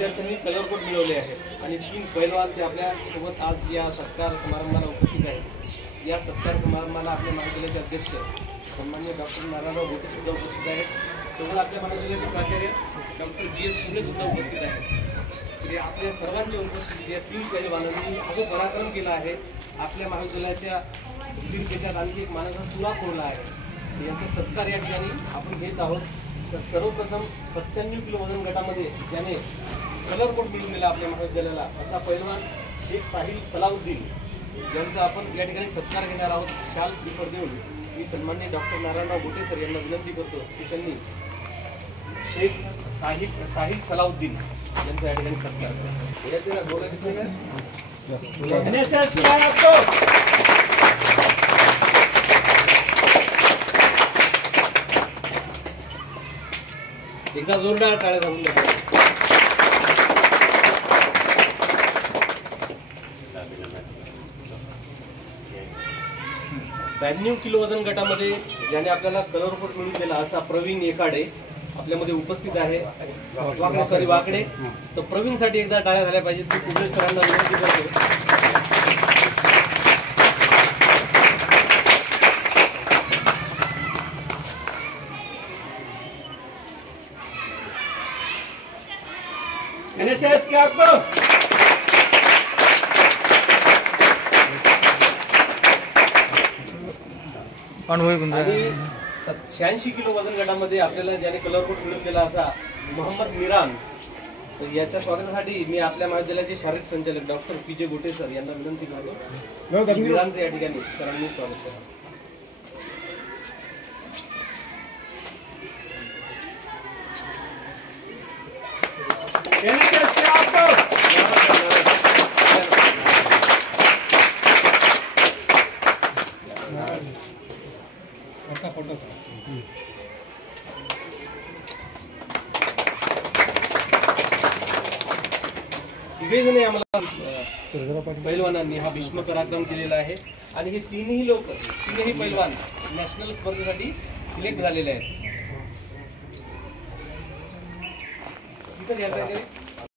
विद्यार्थ्यांनी colour code मिळवले आहेत आणि 3 पैलवान ते आपल्या सोबत आज या सत्कार समारंभाला उपस्थित आहेत। या सत्कार समारंभाला आपल्या महाविद्यालयाचे अध्यक्ष सन्माननीय डॉक्टर नारायणराव गोटे सुद्धा उपस्थित आहेत। सोबत आपल्या महाविद्यालयाचे प्राचार्य डॉक्टर GS पुणे सुद्धा उपस्थित आहेत। ते आपल्या सर्वांच्या उपस्थितीत या 3 पैलवानांनी अहो पराक्रम केला आहे। आपल्या महाविद्यालयाच्या सिरपेच्यात आणखी एक मानाचा तुरा कोरला आहे। यांचा सत्कार या ठिकाणी आपण घेत आहोत। तर सर्वप्रथम 97 किलो वजन गटामध्ये ज्याने कलर कोड मिळवलेला आपल्या महाविद्यालयाला असा पैलवान शेख साहिल सलाउद्दीन यांचा आपण या ठिकाणी सत्कार घेणार आहोत। शाल पेपर देऊन मी सन्माननीय डॉक्टर नारायणराव गोटे सर यांना विनंती करतो की त्यांनी शेख साहिल सलाउद्दीन यांचा या ठिकाणी सत्कार करा। एकदा जोरदार टाळ्या थांबून द्या। 92 किलो वजन गटामध्ये ज्याने आपल्याला कलर कोड मिळवून दिला असा प्रवीण एकाडे आपल्यामध्ये उपस्थित आहे। वाकडे तर प्रवीणसाठी एकदा टाळ्या झाल्या पाहिजेत। मी कुबळे सरांना विनंती करतो। NSS क्या आपको 86 किलो वजन गटामध्ये आपल्याला ज्याने कलर कोड मिळवून दिला असा मोहम्मद मिरान तर याच्या स्वागतासाठी मी आपल्या महाविद्यालयाचे शारीरिक संचालक डॉक्टर PJ गोटे सर यांना विनंती करतो। मिरानचे या ठिकाणी सरांनी स्वागत करा। तिघेजणी आम्हाला पैलवानांनी हा भीष्म पराक्रम केलेला आहे आणि हे तीनही पैलवान नॅशनल स्पर्धेसाठी सिलेक्ट झालेले आहेत।